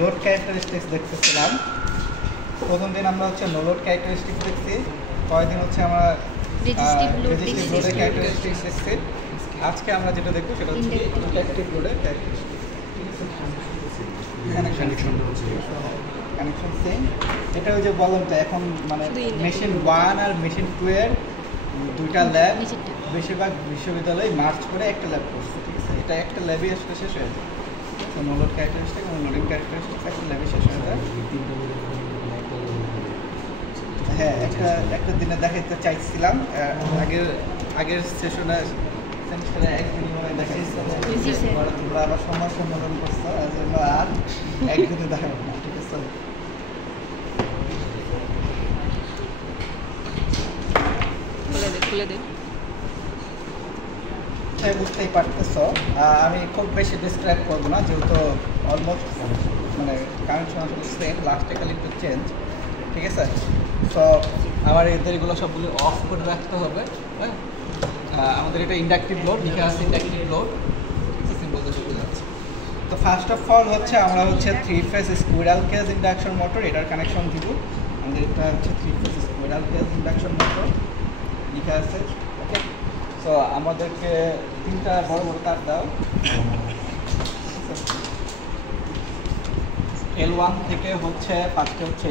Load characteristics দেখতেছিলাম। প্রথম দিন আমরা হচ্ছে নো লোড ক্যারেক্টারিস্টিক্স দেখছি, পরের দিন হচ্ছে আমরা রেজিস্টিভ লোডের ক্যারেক্টারিস্টিক্স দেখছি। আজকে আমরা যেটা দেখবো সেটা হচ্ছে ইন্ডাকটিভ লোডের কানেকশন সেম। এটা ওই যে বললাম যে এখন মানে মেশিন 1 আর মেশিন 2 এর দুইটা ল্যাব বেশিরভাগ বিশ্ববিদ্যালয়ে মার্চ করে একটা ল্যাব করছে, ঠিক আছে? এটা একটা ল্যাবই আসলে শেষ হয়ে যায়। তো নো লোড ক্যারেক্টারিস্টিক এবং লোডিং ক্যারেক্টারিস্টিক্স একটা ল্যাবই শেষ হয়ে যায়। হ্যাঁ, একটা দিনে দেখাইতে চাইছিলাম, আগের সেশনে সেমিস্টারে একদিন দেখাইছিলাম, তোমরা আবার সময় সম্বোধন করছো, আর একদিনে দেখাবো না, ঠিক আছে? খুলে দে। বুঝতেই পারতেছ, আমি খুব বেশি ডিসক্রাইব করবো না, যেহেতু অলমোস্ট মানে কানেকশন আসলে সেম, লাস্টে খালি একটু চেঞ্জ, ঠিক আছে? তো আমার এদেরগুলো সবগুলো অফ করে রাখতে হবে। হ্যাঁ, আমাদের এটা ইন্ডাকটিভ লোড, লিখে আছে ইন্ডাকটিভ লোড, সিম্পল চলে যাচ্ছে। তো ফার্স্ট অফ অল হচ্ছে আমরা হচ্ছে 3 phase squirrel cage induction motor, এটার কানেকশন দিব। আমাদের এটা হচ্ছে 3 phase squirrel cage induction motor লিখে আছে। ওকে, তো আমাদেরকে 3টা বড় বড় তার দাও। L1 থেকে হচ্ছে ফার্স্টে হচ্ছে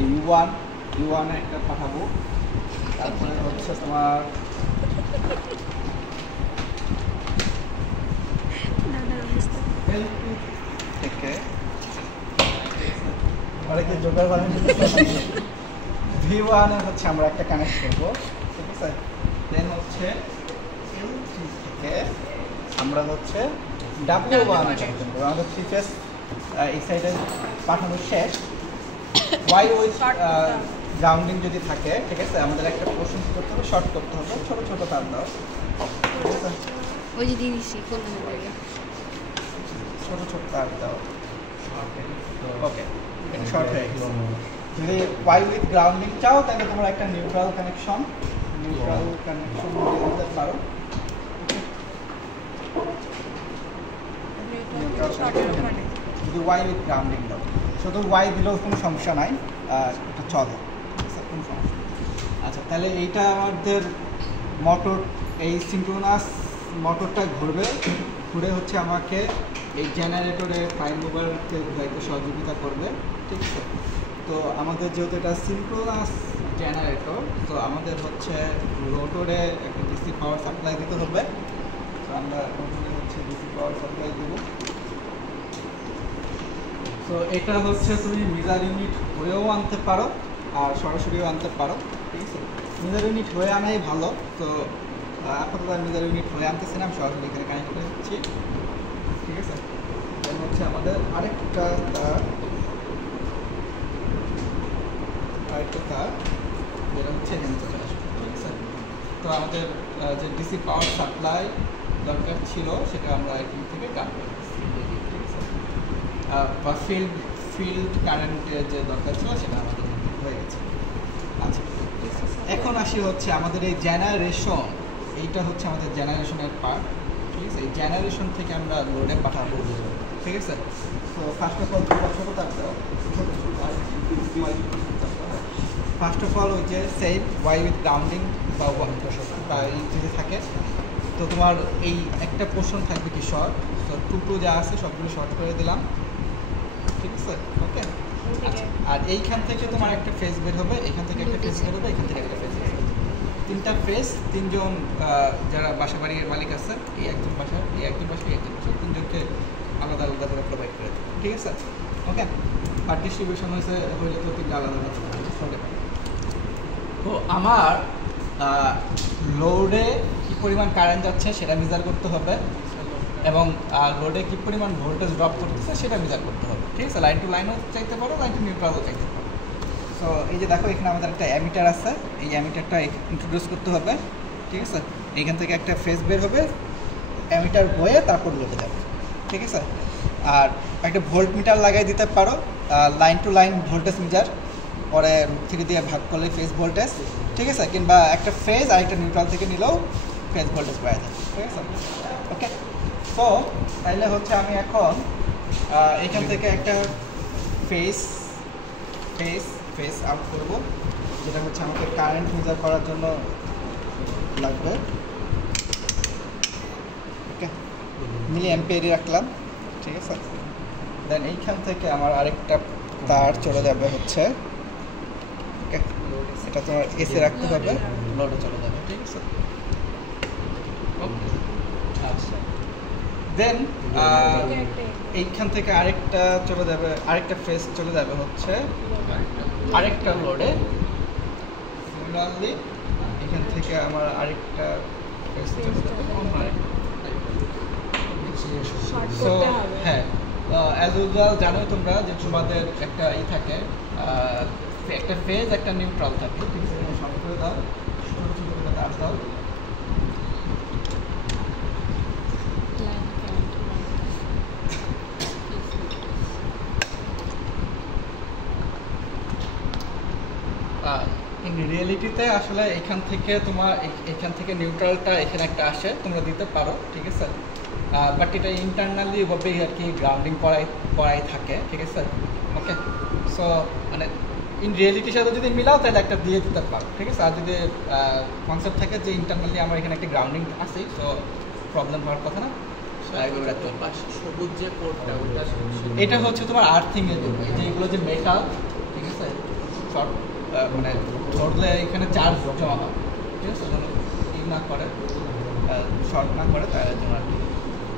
U1 এ একটা পাঠাবো, তারপরে হচ্ছে তোমার L2 থেকে অনেকে জোগাড় বানানো V1 এ হচ্ছে আমরা একটা কানেক্ট করবো, ঠিক আছে? দেন হচ্ছে L3 থেকে আমরা হচ্ছে W1 আমাদের 3 ফেজ এই সাইডে পাঠানো শেষ। ওয়াই উইথ গ্রাউন্ডিং যদি থাকে, ঠিক আছে, আমাদের একটা পোর্শন করতে হবে, শর্ট করতে হবে, ছোট ছোট তার দাও, ঠিক আছে? ওই যে দিয়েছি ছোট ছোট তার দাও। ওকে, এটা শর্ট হয়ে গেছে। যদি ওয়াই উইথ গ্রাউন্ডিং চাও তাহলে তোমরা একটা নিউট্রাল কানেকশন দিতে পারো। যদি ওয়াই উইথ গ্রাউন্ডিং দাও, শুধু ওয়াই দিলেও কোনো সমস্যা নাই, এটা চলে, কোনো সমস্যা। আচ্ছা, তাহলে এইটা আমাদের মোটর, এই সিনক্রোনাস মোটরটা ঘুরে হচ্ছে আমাকে এই জেনারেটরে প্রাইম মুভারকে ঘুরাইতে সহযোগিতা করবে, ঠিক আছে? তো আমাদের যেহেতু এটা সিনক্রোনাস জেনারেটর, তো আমাদের হচ্ছে রোটরে একটা ডিসি পাওয়ার সাপ্লাই দিতে হবে। তো আমরা রোটরে হচ্ছে ডিসি পাওয়ার সাপ্লাই দেবো। তো এটা হচ্ছে তুমি মিটার ইউনিট হয়েও আনতে পারো আর সরাসরিও আনতে পারো, ঠিক আছে? মিটার ইউনিট হয়ে আনাই ভালো। তো আপাতত মিটার ইউনিট হয়ে আনতেছি না, আমি সরাসরি এখানে কানেক্ট করে দিচ্ছি, ঠিক আছে? দেন হচ্ছে আমাদের আরেকটা তার যেটা হচ্ছে এখানে চলে আসবে, ঠিক আছে? তো আমাদের যে ডিসি পাওয়ার সাপ্লাই দরকার ছিল সেটা আমরা এখান থেকে কাট করে দিচ্ছি, ঠিক আছে? বা ফিল্ড কারেন্টের যে দরকার ছিল সেটা আমাদের হয়ে গেছে। আচ্ছা, এখন আসি হচ্ছে আমাদের এই জেনারেশন, এইটা হচ্ছে আমাদের জেনারেশনের পার্ট, ঠিক আছে? এই জেনারেশন থেকে আমরা লোডে পাঠাবো, ঠিক আছে? তো ফার্স্ট অফ অল ছোটো তার দাও, ফার্স্ট অফ অল ওই যে সেম ওয়াই উইথ গ্রাউন্ডিং বা এই যদি থাকে, তো তোমার এই একটা পোর্শন থাকবে কি শর্ট, তো টু যা আছে সবগুলো শর্ট করে দিলাম, ঠিক আছে? ওকে, আর এইখান থেকে তোমার একটা ফেজ বের হবে, এখান থেকে একটা ফেজ বের হবে, এখান থেকে একটা ফেজ বের হবে। 3টা ফেজ, 3জন যারা বাসা বাড়ির মালিক আছে, এই একজন বাসা, এই একজন বাসা, এই একজন বাসা, 3জনকে আলাদা আলাদা করে প্রোভাইড করে দেবে, ঠিক আছে? ওকে, আর ডিস্ট্রিবিউশন হয়েছে হইলে তো 3টা আলাদা আলাদা হবে। তো আমার লোডে কী পরিমাণ কারেন্ট যাচ্ছে সেটা মেজার করতে হবে, এবং লোডে কী পরিমাণ ভোল্টেজ ড্রপ করতেছে সেটা মেজার করতে হবে, ঠিক আছে? লাইন টু লাইনও চাইতে পারো, লাইন টু নিউট্রালও চাইতে পারো। সো এই যে দেখো এখানে আমাদের একটা অ্যামিটার আছে, এই অ্যামিটারটা ইন্ট্রোডিউস করতে হবে, ঠিক আছে? এইখান থেকে একটা ফেজ বের হবে, অ্যামিটার বয়ে তারপর লোডে যাবে, ঠিক আছে? আর একটা ভোল্ট মিটার লাগাই দিতে পারো, line to line voltage meter, পরে √3 দিয়ে ভাগ করলে ফেজ ভোল্টেজ, ঠিক আছে? কিংবা একটা ফেজ আর একটা নিউট্রাল থেকে নিলেও ফেজ ভোল্টেজ পাওয়া যায়, ঠিক আছে? ওকে, সো তাইলে হচ্ছে আমি এখন এখান থেকে একটা ফেস ফেস ফেস আউট করব, যেটা হচ্ছে আমাকে কারেন্ট মেজার করার জন্য লাগবে। ওকে, মিলি অ্যাম্পিয়ারই রাখলাম, ঠিক আছে। দেন এইখান থেকে আমার আরেকটা তার চলে যাবে হচ্ছে, ওকে, এটা তোমার এসে রাখতে হবে, লোডে চলে যাবে, ঠিক আছে। আচ্ছা, দেন এইখান থেকে আরেকটা চলে যাবে, আরেকটা ফেস চলে যাবে হচ্ছে আরেকটা লোডে। সিমিলারলি এখান থেকে আমার আরেকটা ফেস চলে যাবে অন্য আরেকটা। সো হ্যাঁ, অ্যাজ ইউজুয়াল জানোই তোমরা যে তোমাদের একটা থাকে, একটা ফেজ একটা নিউট্রাল থাকে, ঠিক আছে। শর্ট করে দাও, ছোটো ছোটো করে তার দাও। ইন রিয়েলিটিতে আসলে এখান থেকে তোমার এখান থেকে নিউট্রালটা এখানে একটা আসে, তোমরা দিতে পারো, ঠিক আছে। বাট এটা ইন্টারনালি ওভাবেই আর কি গ্রাউন্ডিং করাই থাকে, ঠিক আছে। ওকে, সো মানে ইন রিয়েলিটির সাথে যদি মিলাও তাহলে একটা দিয়ে দিতে পারো, ঠিক আছে। আর যদি কনসেপ্ট থাকে যে ইন্টারনালি আমার এখানে একটা গ্রাউন্ডিং আছে, সো প্রবলেম হওয়ার কথা না। সবুজ যে কোডটা ওটা এটা হচ্ছে তোমার আর্থিংয়ের জন্য, যে এগুলো যে মেটাল, ঠিক আছে, শর্ট মানে ধরলে এখানে চার্জ জমা হবে, ঠিক আছে, যেন ই না করে, শর্ট না করে, তার জন্য আর কি,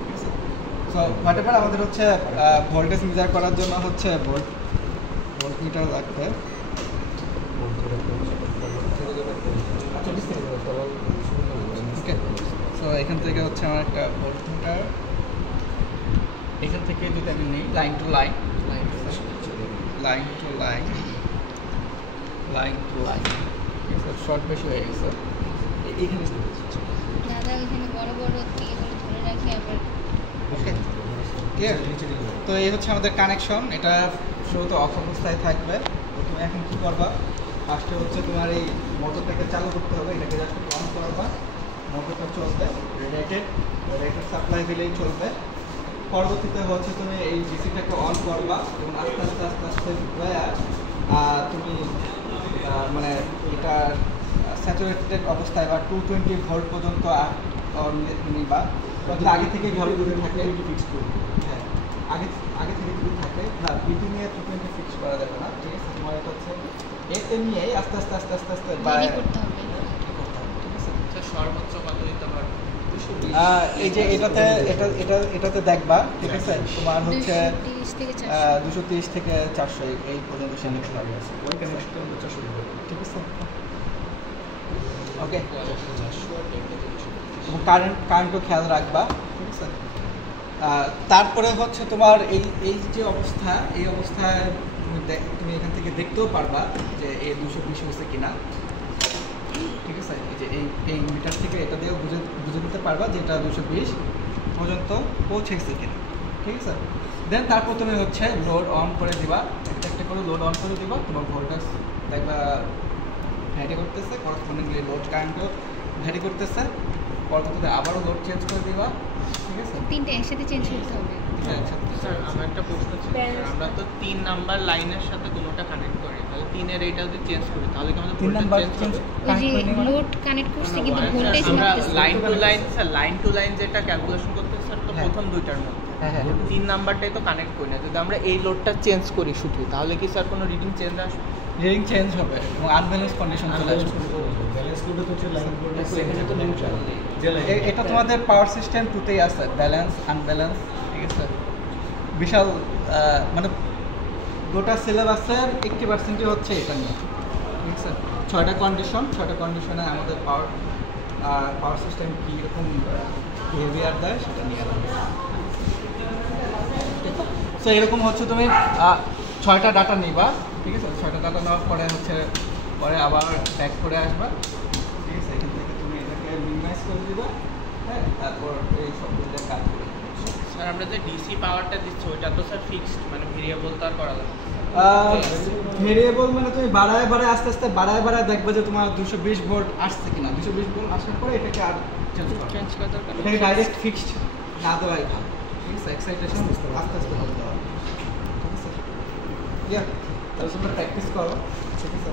ঠিক আছে। সো হোয়াটএভার আমাদের হচ্ছে ভোল্টেজ মেজার করার জন্য হচ্ছে ভোল্ট মিটার লাগবে। ওকে, সো এখান থেকে হচ্ছে আমার একটা ভোল্ট মিটার, এখান থেকে যদি আমি নিই line to line, line to line, line to line, short বেশি হয়ে গেছে এইখানে দাদা, ওইখানে বড় বড় ইয়েগুলো ধরে রাখি আবার। ওকে, ক্লিয়ার। তো এই হচ্ছে আমাদের কানেকশন, এটা শুরুতে অফ অবস্থায় থাকবে। তো তুমি এখন কী করবা, ফার্স্টে হচ্ছে তোমার এই মোটরটাকে চালু করতে হবে, এটাকে জাস্ট অন করবা, মোটরটা চলবে, রেটেড সাপ্লাই দিলেই চলবে। পরবর্তীতে হচ্ছে তুমি এই ডিসিটাকে অন করবা এবং আস্তে আস্তে আস্তে আস্তে তুমি মানে এটা স্যাচুরেটেড অবস্থায় বা 220 ভোল্ট পর্যন্ত নিবা। আগে থেকে ঘরে যদি থাকে ফিক্স করবে, হ্যাঁ, আগে থেকে যদি থাকে না, বিধি নিয়ে 220 ফিক্স করা যাবে না, ঠিক আছে। তোমার এটা হচ্ছে এতে নিয়েই আস্তে আস্তে আস্তে আস্তে আস্তে করতে হবে। ঠিক আছে। সর্বোচ্চ কত দিতে পারবে? এই যে এটাতে দেখবা, ঠিক আছে, তোমার হচ্ছে 230 থেকে 400 এই পর্যন্ত সিলেক্ট করা আছে, ঠিক আছে। ওকে, এবং কারেন্টও খেয়াল রাখবা, ঠিক আছে। তারপরে হচ্ছে তোমার এই যে অবস্থা, এই অবস্থায় তুমি এখান থেকে দেখতেও পারবা যে এই 220 হয়েছে কিনা, ঠিক আছে। এই যে এই মিটার থেকে এটা দিয়েও বুঝে দিতে পারবা যে এটা 220 পর্যন্ত পৌঁছেছে কিনা, ঠিক আছে। দেন তারপর তুমি হচ্ছে লোড অন করে দিবা, একটা করে লোড অন করে দিবা, তোমার ভোল্টেজ দেখবা ভ্যারি করতেছে, করসপন্ডিংলি লোড কারেন্টও ভ্যারি করতেছে। পরবর্তীতে আবারও লোড চেঞ্জ করে দিবা, ঠিক আছে। তিনটে একসাথে চেঞ্জ করতে হবে। হ্যাঁ, স্যার আমার একটা প্রশ্ন ছিল, আমরা তো 3 নাম্বার লাইনের সাথে দুটোটা কানেক্ট করি, তাহলে 3 এর এইটা যদি চেঞ্জ করি তাহলে কি আমাদের 3 নাম্বার চেঞ্জ ওই যে লোড কানেক্ট করছে কিন্তু ভোল্টেজ আমরা মাপতেছে। Line to line, sir line to line যেটা ক্যালকুলেশন করতে স্যার, তো প্রথম দুইটার মধ্যে হ্যাঁ হ্যাঁ 3 নাম্বারটাই তো কানেক্ট করি না, যদি আমরা এই লোডটা চেঞ্জ করি শুধু, তাহলে কি স্যার কোনো রিডিং চেঞ্জ আসবে? রিডিং চেঞ্জ হবে এবং আনব্যালেন্স কন্ডিশন চলে আসবে। এটা তোমাদের পাওয়ার সিস্টেম টুতেই আছে, ব্যালেন্স আনব্যালেন্স, ঠিক আছে। বিশাল মানে গোটা সিলেবাসের 80% হচ্ছে এটা নিয়ে, ঠিক আছে। 6টা কন্ডিশনে আমাদের পাওয়ার সিস্টেম কীরকম বিহেভিয়ার দেয় সেটা নিয়ে। সো এরকম হচ্ছে তুমি 6টা ডাটা নিবা, ঠিক আছে। 6টা ডাটা নেওয়ার পরে হচ্ছে পরে আবার ব্যাক করে আসবা, ঠিক আছে। এখান থেকে তুমি এটাকে মিনিমাইজ করে দিবা, হ্যাঁ, তারপর এই সবগুলো কাজ করে। স্যার আমরা যে ডিসি পাওয়ারটা দিচ্ছি ওইটা তো স্যার ফিক্সড, মানে ভেরিয়েবল তো আর করা যাবে না। ভেরিয়েবল মানে তুমি বাড়ায় আস্তে আস্তে বাড়ায় দেখবে যে তোমার 220 ভোল্ট আসছে কিনা। 220 ভোল্ট আসার পরে এটাকে আর চেঞ্জ করা দরকার নেই। এটাকে ডাইরেক্ট ফিক্সড না দেওয়াই ভালো, ঠিক আছে। এক্সাইটেশন আস্তে আস্তে হতে হবে, ঠিক আছে। ইয়া তাহলে তোমরা প্র্যাকটিস করো ঠিক আছে